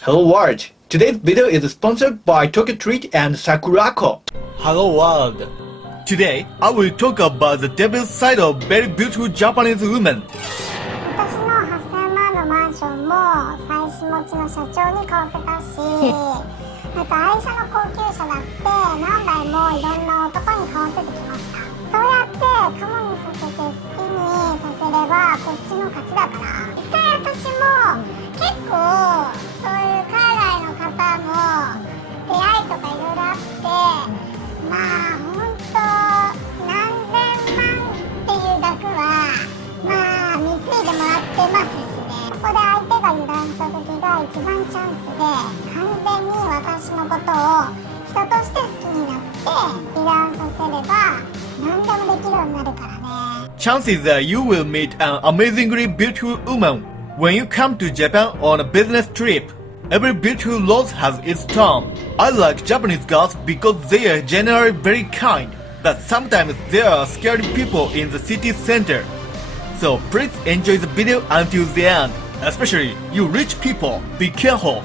Hello world! Today's video is sponsored by Tokyo Treat and Sakurako. Hello world! Today, I will talk about the devil's side of very beautiful Japanese women. 私の8000万のマンションも妻子持ちの社長に買わせたしあと愛車の高級車だって何台もいろんな男に買わせてきました。そうやってカモにさせて好きにさせればこっちの勝ちだから、実際私も結構そういう海外の方も出会いとかいろいろあって、まあほんと何千万っていう額はまあ貢いでもらってますしね。ここで相手が油断した時が一番チャンスで、完全に私のことを人として好きになって油断させれば何でもできるようになるからね。 Chances that you will meet an amazingly beautiful woman when you come to Japan on a business trip. Every beautiful rose has its charm. I like Japanese girls because they are generally very kind, but sometimes there are scary people in the city center. So please enjoy the video until the end. Especially you rich people, be careful.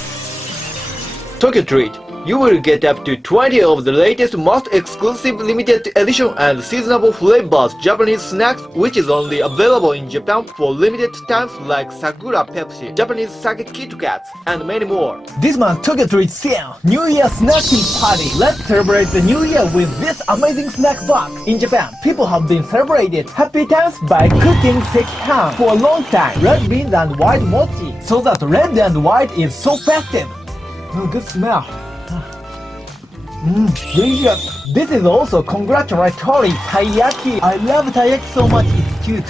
Tokyo Treat. You will get up to 20 of the latest most exclusive limited edition and seasonable flavors Japanese snacks, which is only available in Japan for limited times, like Sakura Pepsi, Japanese Sake Kit Kats, and many more. This month Tokyo Treat sale New Year snacking party. Let's celebrate the New Year with this amazing snack box. In Japan, people have been celebrated happy times by cooking sekihan for a long time. Red beans and white mochi, so that red and white is so festive. Oh, good smell. Delicious. This is also congratulatory taiyaki. I love taiyaki so much. It's cute.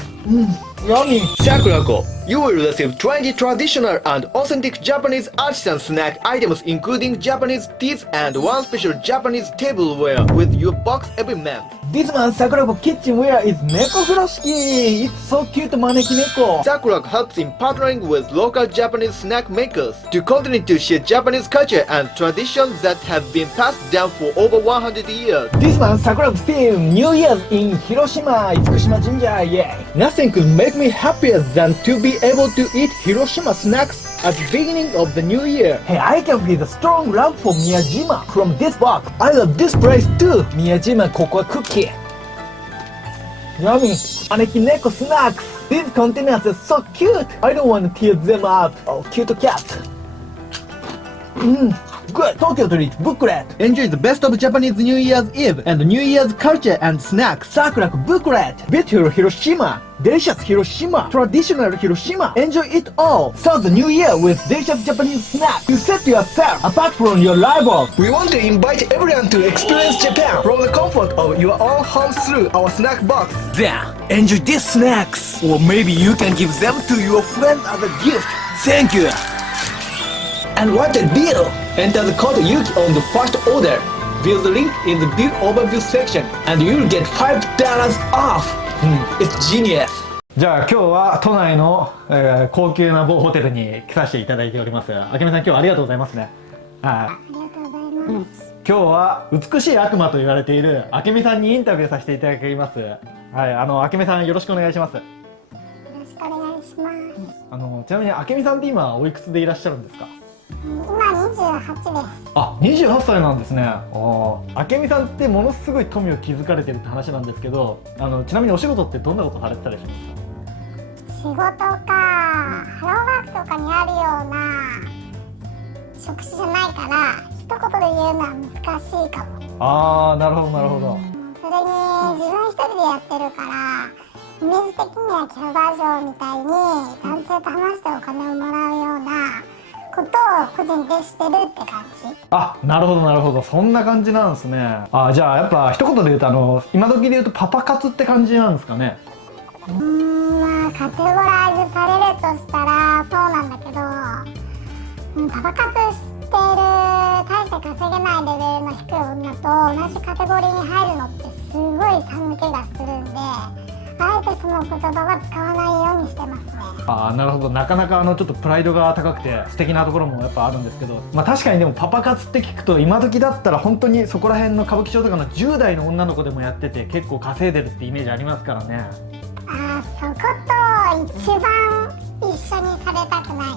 Yummy. Sakurako. You will receive 20 traditional and authentic Japanese artisan snack items, including Japanese teas and one special Japanese tableware with your box every month. This month's Sakurako kitchenware is Neko Furoshiki. It's so cute, Maneki Neko. Sakurako helps in partnering with local Japanese snack makers to continue to share Japanese culture and traditions that have been passed down for over 100 years. This month's Sakurako theme, New Year's in Hiroshima, Itsukushima Jinja, yay. Nothing could make me happier than to be able to eat Hiroshima snacks at the beginning of the new year. Hey, I can feel the strong love for Miyajima from this box. I love this place too. Miyajima Cocoa Cookie. Yummy. Maneki Neko snacks. These containers are so cute. I don't want to tear them up. Oh, cute cat. Good. Tokyo Treat booklet. Enjoy the best of Japanese New Year's Eve and New Year's culture and snacks. Sakurako booklet. Beautiful Hiroshima. Delicious Hiroshima. Traditional Hiroshima. Enjoy it all. Start the new year with delicious Japanese snacks. You set yourself apart from your rivals. We want to invite everyone to experience Japan from the comfort of your own home through our snack box. Then, enjoy these snacks. Or maybe you can give them to your friend as a gift. Thank you. And what a deal! Enter the code Yuki on the first order. View the link in the bill overview section and you'll get $5 off. It's genius. じゃあ今日は都内の、高級な某ホテルに来させていただいております。あけみさん、今日はありがとうございますね。はい。ありがとうございます。今日は美しい悪魔と言われているあけみさんにインタビューさせていただきます。はい、あけみさんよろしくお願いします。よろしくお願いします。ちなみにあけみさんって今おいくつでいらっしゃるんですか？今28です。あ、28歳なんですね。あけみさんってものすごい富を築かれてるって話なんですけど、ちなみにお仕事ってどんなことされてたりしますか？仕事か、ハローワークとかにあるような職種じゃないから一言で言うのは難しいかも。なるほどなるほど。それに自分一人でやってるからイメージ的にはキャバ嬢みたいに男性と話してお金をもらうようなことを個人でしてるって感じ。なるほどなるほど、そんな感じなんですね。じゃあやっぱ一言で言うと今時で言うとパパ活って感じなんですかね？まあカテゴライズされるとしたらそうなんだけど、パパ活してる大して稼げないレベルの低い女と同じカテゴリーに入るのってすごい寒気がするんで、あえてその言葉は使わないようにしてますね。なるほど。なかなかちょっとプライドが高くて素敵なところもやっぱあるんですけど、確かにでもパパ活って聞くと今時だったら本当にそこら辺の歌舞伎町とかの10代の女の子でもやってて結構稼いでるってイメージありますからね。そこと一番一緒にされたくない。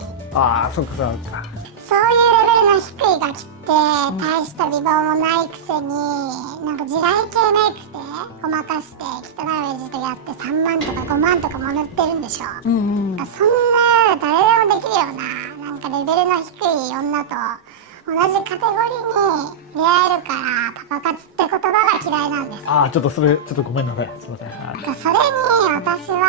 そっかそっか。そういう低いガキって大した美貌もないくせになんか地雷系メイクでごまかして汚い親父とやって3万とか5万とかも塗ってるんでしょ、そんな誰でもできるようななんかレベルの低い女と同じカテゴリーに出会えるからパパ活って言葉が嫌いなんです。ああ、ちょっとそれちょっとごめんなさい、すいません。なんかそれに私は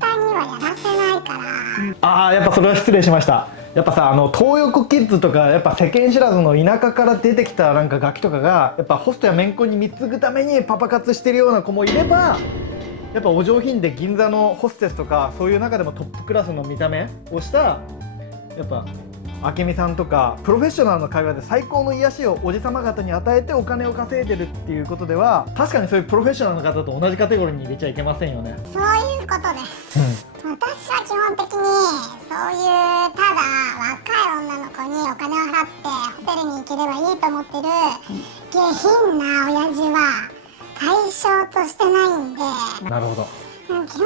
簡単にはやらせないから、ああ、やっぱそれは失礼しました。やっぱさ、東横キッズとかやっぱ世間知らずの田舎から出てきたなんかガキとかがやっぱホストやメンコに貢ぐためにパパ活してるような子もいれば、やっぱお上品で銀座のホステスとかそういう中でもトップクラスの見た目をしたやっぱ明美さんとかプロフェッショナルの会話で最高の癒しをおじさま方に与えてお金を稼いでるっていうことでは、確かにそういうプロフェッショナルの方と同じカテゴリーに入れちゃいけませんよね。そういうことです、私は基本的にそういうただ若い女の子にお金を払ってホテルに行ければいいと思ってる下品な親父は対象としてないんで、なるほど。基本的に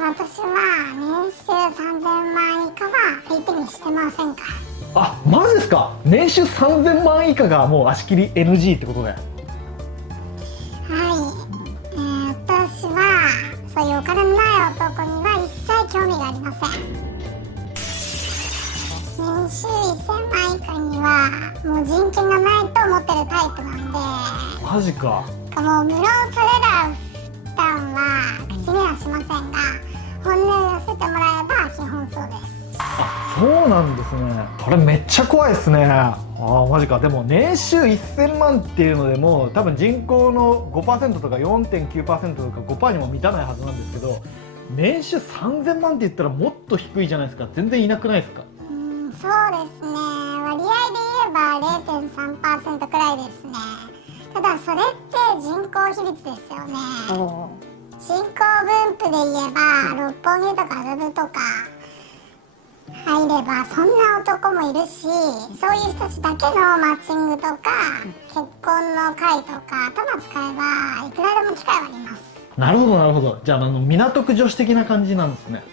私は年収3000万以下は相手にしてませんから。あ、マジですか。年収3000万以下がもう足切り NG ってことで。はい、私はそういうお金のない男には一切興味がありません。年収1000万以下にはもう人権がないと思ってるタイプなんで、マジか。もう無論それら負担は口にはしませんが、本音を寄せてもらえば基本そうです。そうなんですね。これめっちゃ怖いですね。ああ、マジか。でも年収1000万っていうのでも多分人口の 5% とか 4.9% とか 5% にも満たないはずなんですけど、年収3000万って言ったらもっと低いじゃないですか。全然いなくないですか。そうですね、割合で言えば 0.3% くらいですね。ただそれって人口比率ですよね。人口分布で言えば六本木とか麻布とか入ればそんな男もいるし、そういう人たちだけのマッチングとか結婚の会とか頭使えばいくらでも機会はあります。なるほどなるほど。じゃあ港区女子的な感じなんですね。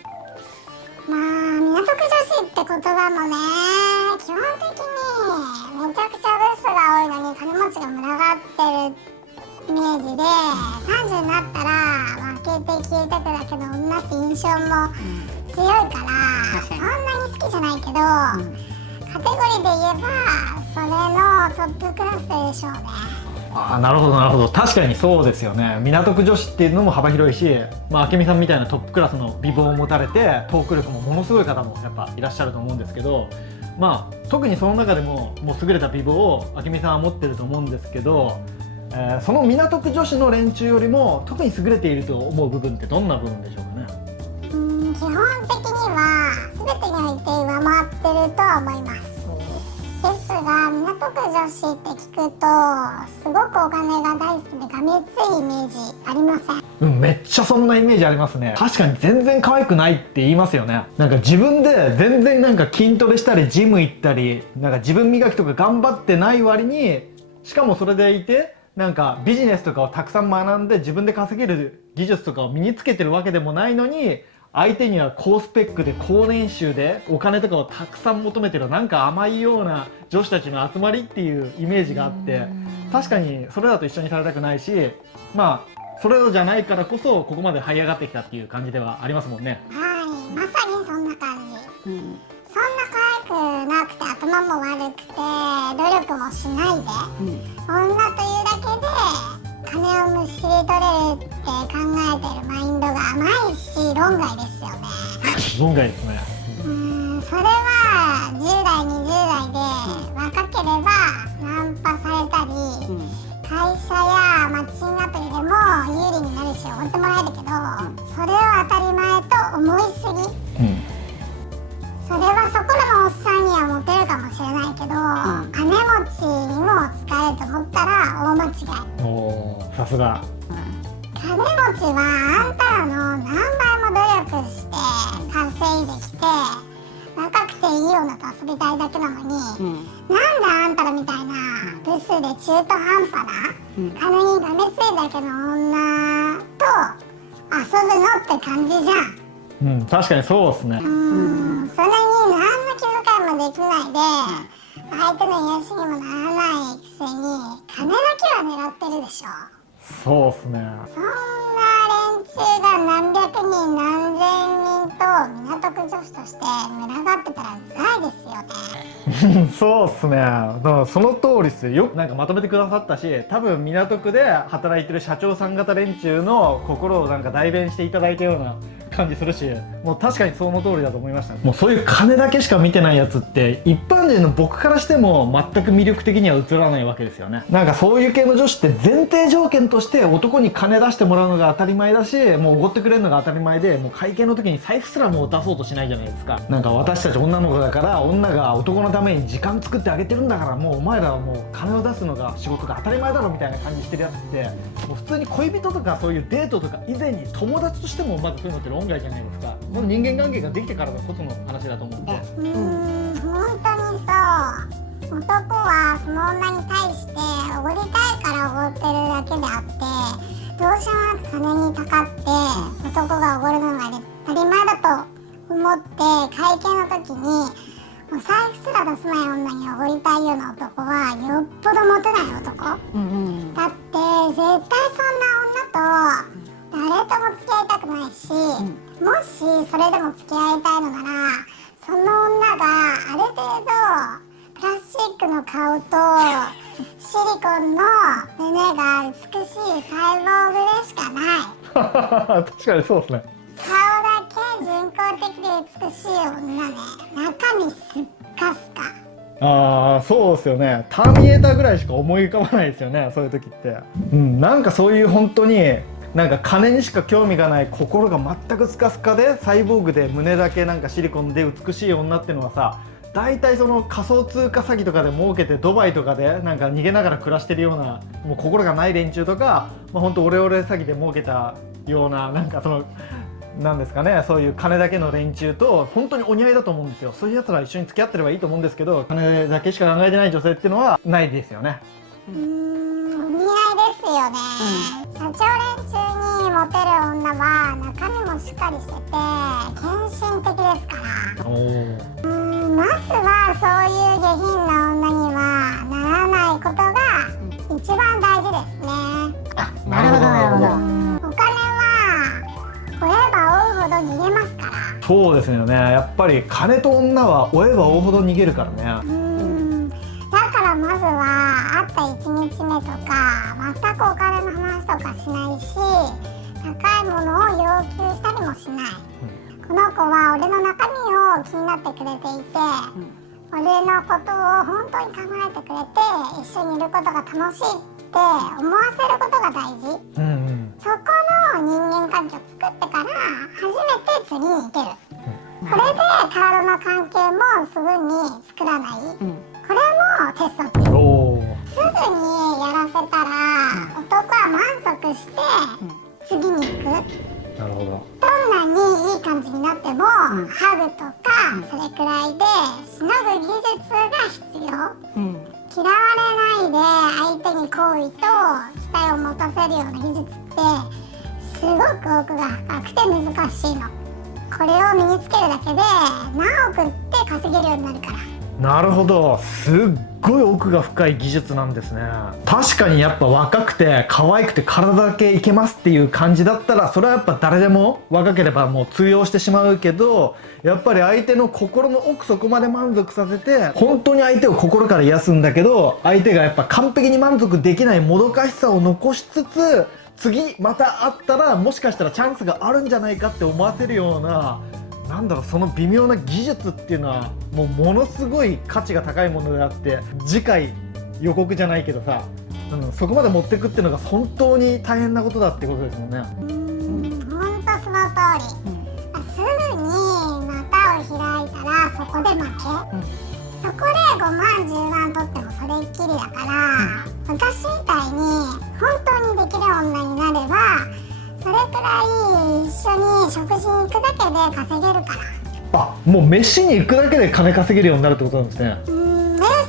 まあ港区女子って言葉もね、基本的にめちゃくちゃブスが多いのに金持ちが群がってるイメージで、30になったら負けて消えてくだけの女って印象も強いから、そんなに好きじゃないけど、カテゴリーで言えばそれのトップクラスでしょうね。ああ、なるほどなるほど。確かにそうですよね。港区女子っていうのも幅広いし、明美さんみたいなトップクラスの美貌を持たれてトーク力もものすごい方もやっぱいらっしゃると思うんですけど、特にその中でももう優れた美貌を明美さんは持ってると思うんですけど、その港区女子の連中よりも特に優れていると思う部分ってどんな部分でしょうかね。基本的には全てにおいて上回ってるとは思います。ですが港区女子って聞くとすごくお金が大好きでがめついイメージありません？めっちゃそんなイメージありますね。確かに全然可愛くないって言いますよね。なんか自分で全然なんか筋トレしたりジム行ったりなんか自分磨きとか頑張ってない割に、しかもそれでいてなんかビジネスとかをたくさん学んで自分で稼げる技術とかを身につけてるわけでもないのに、相手には高スペックで高年収でお金とかをたくさん求めてるなんか甘いような女子たちの集まりっていうイメージがあって、確かにそれだと一緒にされたくないし、それじゃないからこそここまで這い上がってきたっていう感じではありますもんね。はい、まさにそんな感じ、そんな可愛くなくて頭も悪くて努力もしないで、女というだけで金をむしり取れるって考えてるマインドが甘いし論外ですよね。論外ですね。それは10代20代で若ければナンパされたり、会社やマッチングアプリでも有利になるしおごってもらえるけど、それを当たり前と思いすぎ、それはそこらのおっさんにはモテるかもしれないけど、金持ちにも使えると思ったら大間違い。おー、さすが。金持ちはあんたらの何倍も努力して稼いできて若くていい女と遊びたいだけなのに、なんであんたらみたいなブスで中途半端な、金にがめついだけの女と遊ぶのって感じじゃん。確かにそうですね。それに何の気遣いもできないで相手の癒しにもならないくせに金だけは狙ってるでしょ。そうっすね。そんな連中が何百人何千人と港区女子として群がってたらうざいですよね。そうっすね。だからその通りっすよ。よくなんかまとめてくださったし、多分港区で働いてる社長さん方連中の心をなんか代弁していただいたような感じするし、もう確かにその通りだと思いましたね。もうそういう金だけしか見てないやつって一般人の僕からしても全く魅力的には映らないわけですよね。なんかそういう系の女子って前提条件として男に金出してもらうのが当たり前だし、もうおごってくれるのが当たり前で、もう会計の時に財布すらもう出そうとしないじゃないですか。なんか私たち女の子だから女が男のために時間作ってあげてるんだから、もうお前らはもう金を出すのが仕事が当たり前だろみたいな感じしてるやつって、もう普通に恋人とかそういうデートとか以前に友達としてもまずそういうのって論外じゃないですか。この人間関係ができてからこその話だと思うんで。本当にそう。男はその女に対しておごりたいからおごってるだけであって、どうしようもなく金にたかって男がおごるのが当たり前だと思って会計の時にお財布すら出せない女におごりたいような男はよっぽどモテない男、だって絶対そんな女と誰とも付き合いたくないし、もしそれでも付き合いたいのならその女がある程度プラスチックの顔とシリコンの胸が美しいサイボーグでしかない。確かにそうですね。顔だけ人工的で美しい女で中身すっかすか。ああ、そうですよね。ターミネーターぐらいしか思い浮かばないですよね、そういう時って。なんかそういう本当になんか金にしか興味がない心が全くスカスカでサイボーグで胸だけなんかシリコンで美しい女っていうのはさ、大体その仮想通貨詐欺とかで儲けてドバイとかでなんか逃げながら暮らしてるようなもう心がない連中とか、本当オレオレ詐欺で儲けたようななんかそのなんですかね、そういう金だけの連中と本当にお似合いだと思うんですよ。そういうやつら一緒に付き合ってればいいと思うんですけど、金だけしか考えてない女性っていうのはないですよね。お似合いですよね、社長連中にモテる女は中身もしっかりしてて献身的ですから、まずはそういう下品な女にはならないことが一番大事ですね。なるほどなるほど。お金は追えば追うほど逃げますから。そうですよね。やっぱり金と女は追えば追うほど逃げるからね。だからまずは会った1日目とか全くお金の話とかしないし、高いものを要求したりもしない、この子は俺の中身を気になってくれていて、俺のことを本当に考えてくれて一緒にいることが楽しいって思わせることが大事、そこの人間関係を作ってから初めて次に行ける、これで体の関係もすぐに作らない、これもテストっていう。すぐにやらせたら男は満足して次に行く。なるほど。どんなにいい感じになっても、ハグとかそれくらいでしのぐ技術が必要、嫌われないで相手に好意と期待を持たせるような技術ってすごく奥が深くて難しいの。これを身につけるだけで何億って稼げるようになるから。なるほど、すっごい奥が深い技術なんですね。確かにやっぱ若くて可愛くて体だけいけますっていう感じだったら、それはやっぱ誰でも若ければもう通用してしまうけど、やっぱり相手の心の奥底まで満足させて本当に相手を心から癒すんだけど、相手がやっぱ完璧に満足できないもどかしさを残しつつ、次また会ったらもしかしたらチャンスがあるんじゃないかって思わせるような、なんだろう、その微妙な技術っていうのはもうものすごい価値が高いものであって、次回予告じゃないけどさ、そこまで持ってくっていうのが本当に大変なことだってことですもんね。ほんとその通り、すぐに股を開いたらそこで負け、そこで5万10万取ってもそれっきりだから、私みたいに本当にできる女になればそれくらい一緒に食事に行くだけで稼げるから。あ、もう飯に行くだけで金稼げるようになるってことなんですね。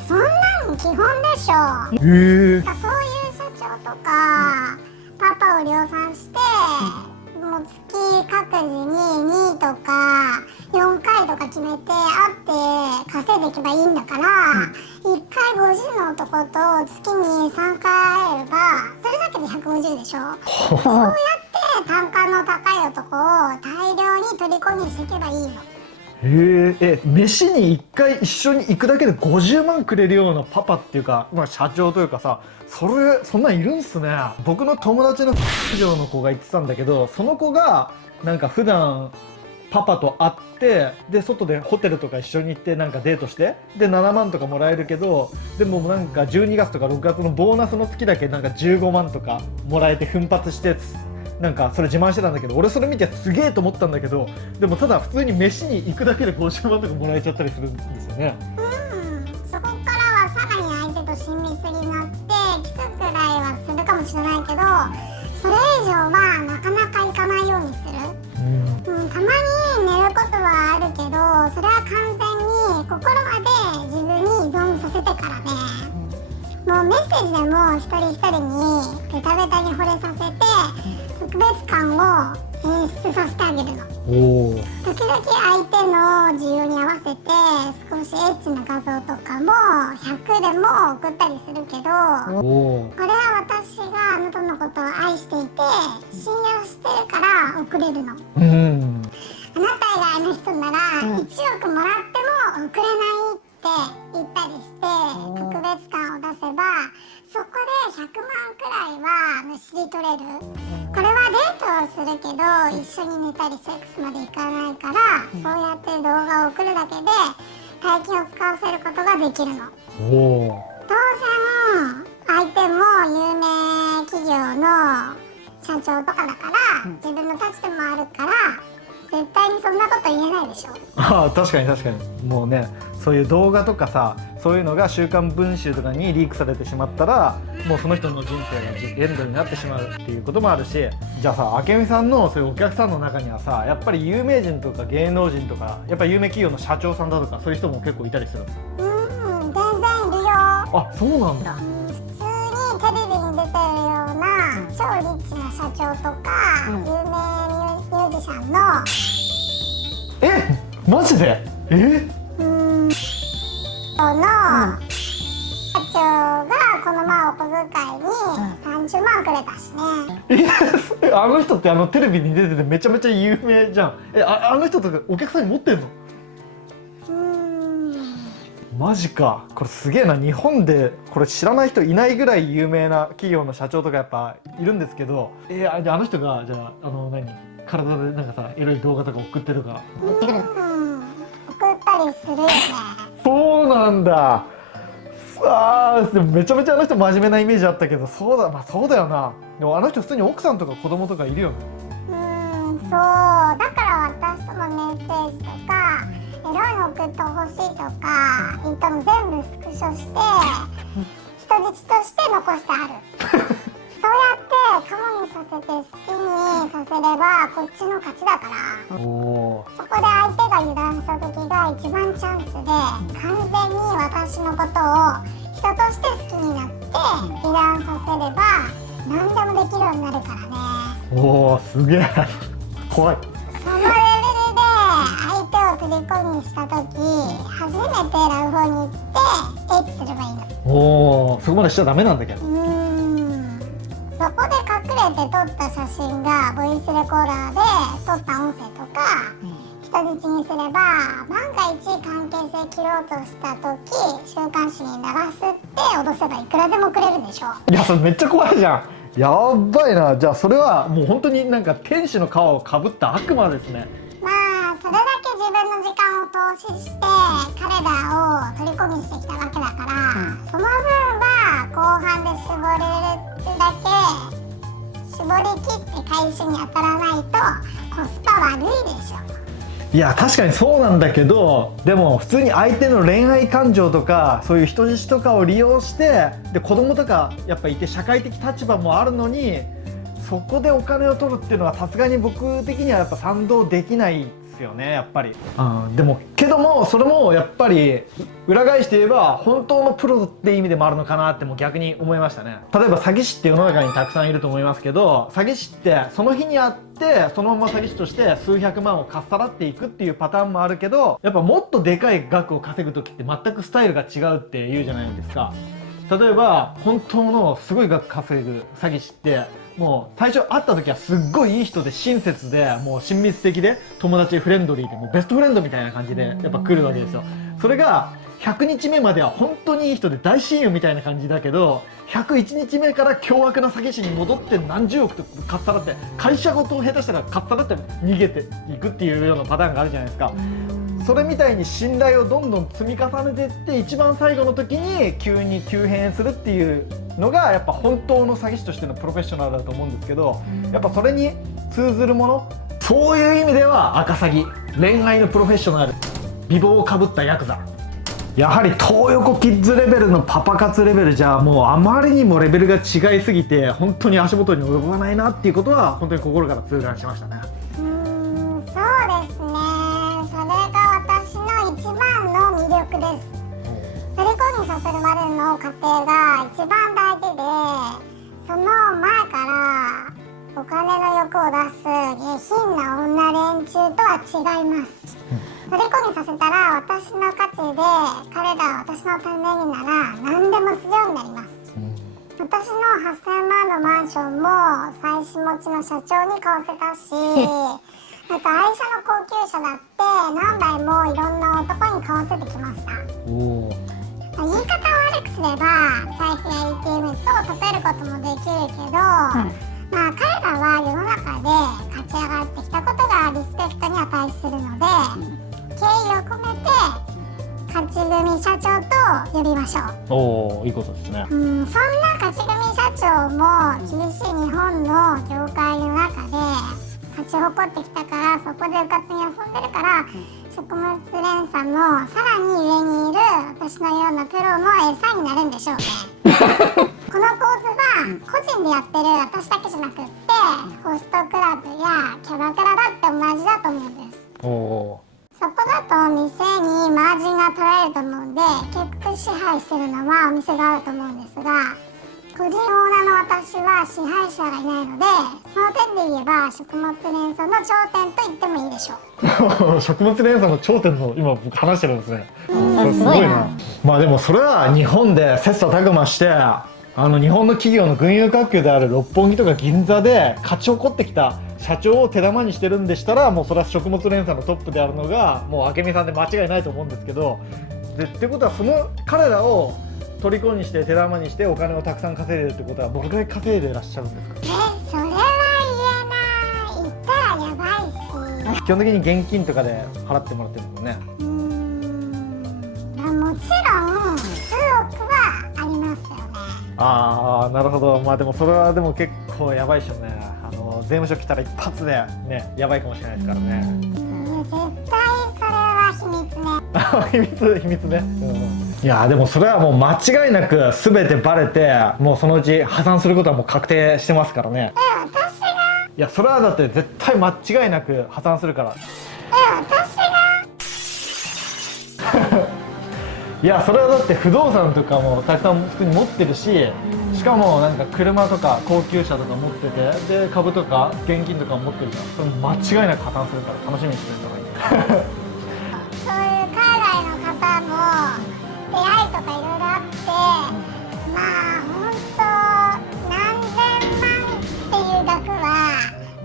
そんなん基本でしょ。へえ。そういう社長とかパパを量産して、もう月各自に2とか4回とか決めて会って稼いでいけばいいんだから、ことを月に3回会えればそれだけで150でしょ。そうやって単価の高い男を大量に虜にしていけばいいの。飯に1回一緒に行くだけで50万くれるようなパパっていうか、まあ、社長というかさ、そんなんいるんすね。僕の友達の企業の子が言ってたんだけど、その子がなんか普段パパと会ってで外でホテルとか一緒に行ってなんかデートしてで7万とかもらえるけど、でもなんか12月とか6月のボーナスの月だけなんか15万とかもらえて奮発してなんかそれ自慢してたんだけど、俺それ見てすげえと思ったんだけど、でもただ普通に飯に行くだけで50万とかもらえちゃったりするんですよね。そこからはさらに相手と親密になってキスくらいはするかもしれないけど、それ以上はなかなか行かないようにする。たまに寝ることはあるけど、それは完全に心まで自分に依存させてからね。もうメッセージでも一人一人にベタベタに惚れさせて特別感を演出させてあげるの。時々相手の需要に合わせて少しエッチな画像とかも100でも送ったりするけど、これは私があなたのことを愛していて信用してるから送れるの。あなた以外の人なら1億もらっても送れないって言ったりして特別感を出せば、そこで100万くらいはむしり取れる。これはデートをするけど一緒に寝たりセックスまでいかないから、そうやって動画を送るだけで大金を使わせることができるの。当然相手も有名企業の社長とかだから自分の立ちでもあるから絶対にそんなこと言えないでしょ。確かに確かに。もうね、そういう動画とかさ、そういうのが週刊文集とかにリークされてしまったら、もうその人の人生がエンドになってしまうっていうこともあるし、じゃあさ、明美さんのそういうお客さんの中にはさ、やっぱり有名人とか芸能人とか、やっぱり有名企業の社長さんだとか、そういう人も結構いたりする。全然いるよ。あ、そうなんだ。普通にテレビに出てるような超リッチな社長とか、有名ミュージシャンのマジで？の社長がこの前お小遣いに30万くれたしね。あの人ってテレビに出ててめちゃめちゃ有名じゃん。あの人とかお客さんに持ってんの？マジか。これすげえな。日本でこれ知らない人いないぐらい有名な企業の社長とかやっぱいるんですけど、あの人がじゃあ体でなんかさ、エロい動画とか送ってるから送ったりするよね。そうなんだ。でもめちゃめちゃあの人真面目なイメージあったけど、そうだ、まあそうだよな。でもあの人普通に奥さんとか子供とかいるよね。そうだから私とのメッセージとかエロいの送ってほしいとか言ったの全部スクショして人質として残してある。そうやってカモにさせて好きにさせればこっちの勝ちだから。そこで相手が油断した時が一番チャンスで、完全に私のことを人として好きになって油断させれば何でもできるようになるからね。すげえ怖い。そのレベルで相手を虜にした時初めてラブホに行ってエッチすればいいの。そこまでしちゃダメなんだけど。そこで隠れて撮った写真がボイスレコーダーで撮った音声とか人質にすれば、万が一関係性切ろうとした時週刊誌に流すって脅せばいくらでもくれるでしょ。いや、それめっちゃ怖いじゃん。やばいな。じゃあそれはもう本当になんか天使の皮をかぶった悪魔ですね。まあそれだけ自分の時間を投資して彼らを虜にしてきたわけだから、その分は後半で絞れるだけ絞り切って回収に当たらないとコスパ悪いでしょ。いや確かにそうなんだけど、でも普通に相手の恋愛感情とかそういう人質とかを利用して、で子供とかやっぱいて社会的立場もあるのに、そこでお金を取るっていうのはさすがに僕的にはやっぱ賛同できないですよね、やっぱり。でもそれもやっぱり裏返して言えば本当のプロって意味でもあるのかなっても逆に思いましたね。例えば詐欺師って世の中にたくさんいると思いますけど、詐欺師ってその日に会ってそのまま詐欺師として数百万をかっさらっていくっていうパターンもあるけど、やっぱもっとでかい額を稼ぐ時って全くスタイルが違うって言うじゃないですか。例えば本当のすごい額稼ぐ詐欺師ってもう最初会った時はすっごいいい人で親切でもう親密的で友達フレンドリーでもうベストフレンドみたいな感じでやっぱ来るわけですよ。それが100日目までは本当にいい人で大親友みたいな感じだけど101日目から凶悪な詐欺師に戻って何十億とかっさらって会社ごと下手したらかっさらって逃げていくっていうようなパターンがあるじゃないですか。それみたいに信頼をどんどん積み重ねていって一番最後の時に急に急変するっていうのがやっぱ本当の詐欺師としてのプロフェッショナルだと思うんですけど、やっぱそれに通ずるもの、そういう意味では赤詐欺、恋愛のプロフェッショナル、美貌をかぶったヤクザ、やはり東横キッズレベルのパパ活レベルじゃもうあまりにもレベルが違いすぎて本当に足元に及ばないなっていうことは本当に心から痛感しましたね。そうですね。それが私の一番の魅力です。振り込みさせるまでの過程が一番大事で、その前からお金の欲を出す下品な女連中とは違います。振り込みさせたら私の価値で彼らは私のためになら何でもするようになります。私の8000万のマンションも妻子持ちの社長に買わせたしあと愛車の高級車だって何台もいろんな男に買わせてきました。言い方を悪くすれば財布や ATM と例えることもできるけど、まあ彼らは世の中で勝ち上がってきたことがリスペクトに値するので、敬意を込めて勝ち組社長と呼びましょう。おお、いいことですね。そんな勝ち組社長も厳しい日本の業界の中で勝ち誇ってきたから、そこでうかつに遊んでるから食物連鎖もさらに上にいる私のようなプロの餌になるんでしょうね。この構図は個人でやってる私だけじゃなくってホストクラブやキャバクラだって同じだと思うんです。そこだと店にマージンが取られると思うんで結局支配してるのはお店があると思うんですが、個人オーナーの私は支配者がいないので、その点で言えば食物連鎖の頂点と言ってもいいでしょう。食物連鎖の頂点の今僕話してるんですね。すごいな。まあでもそれは日本で切磋琢磨して日本の企業の群雄割拠である六本木とか銀座で勝ち誇ってきた社長を手玉にしてるんでしたらもうそれは食物連鎖のトップであるのがもう明美さんで間違いないと思うんですけど、ってことはその彼らを虜にして手玉にしてお金をたくさん稼いでるってことはどれくらい稼いでいらっしゃるんですか？それは言えない。言ったらやばいし。基本的に現金とかで払ってもらってるんですよね。もちろん数億はありますよね。ああ、なるほど。まあでもそれはでも結構やばいでしょうね。税務署来たら一発でねやばいかもしれないですからね。絶対それは秘密ね。秘密ね。いやでもそれはもう間違いなく全てバレてもうそのうち破産することはもう確定してますからね。私が？いやそれはだって絶対間違いなく破産するから。私が？いやそれはだって不動産とかもたくさん普通に持ってるし、しかもなんか車とか高級車とか持っててで株とか現金とか持ってるからそれ間違いなく破産するから楽しみにしてる方がいい。そういう海外の方も出会いとかいろいろあってまあ本当何千万っていう額は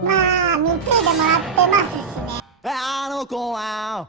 まあ貢いでもらってますしね。あの子は